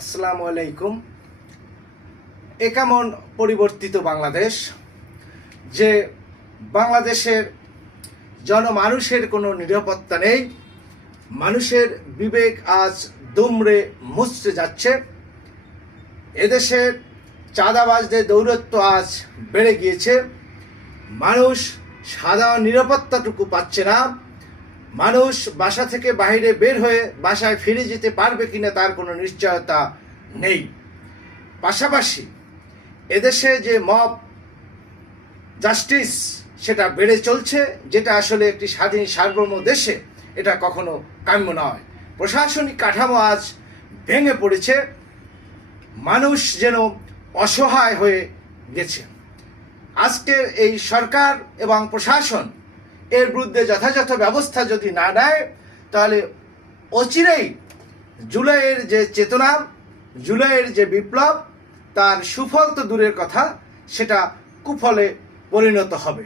আসসালামু আলাইকুম। এ কেমন পরিবর্তিত বাংলাদেশ, যে বাংলাদেশের জনমানুষের কোনো নিরাপত্তা নেই। মানুষের বিবেক আজ দুমড়ে মুচড়ে যাচ্ছে। এদেশের চাঁদাবাজদের দৌরত্ব আজ বেড়ে গিয়েছে। মানুষ সাধারণ নিরাপত্তাটুকু পাচ্ছে না। মানুষ বাসা থেকে বাইরে বের হয়ে বাসায় ফিরে যেতে পারবে কিনা তার কোনো নিশ্চয়তা নেই। পাশাপাশি এদেশে যে মব জাস্টিস সেটা বেড়ে চলছে, যেটা আসলে একটি স্বাধীন সার্বভৌম দেশে এটা কখনো কাম্য নয়। প্রশাসনিক কাঠামো আজ ভেঙে পড়েছে। মানুষ যেন অসহায় হয়ে গেছে। আজকের এই সরকার এবং প্রশাসন এর বিরুদ্ধে যথাযথ ব্যবস্থা যদি না নেয়, তাহলে অচিরেই জুলাইয়ের যে চেতনা, জুলাইয়ের যে বিপ্লব, তার সুফল তো দূরের কথা, সেটা কুফলে পরিণত হবে।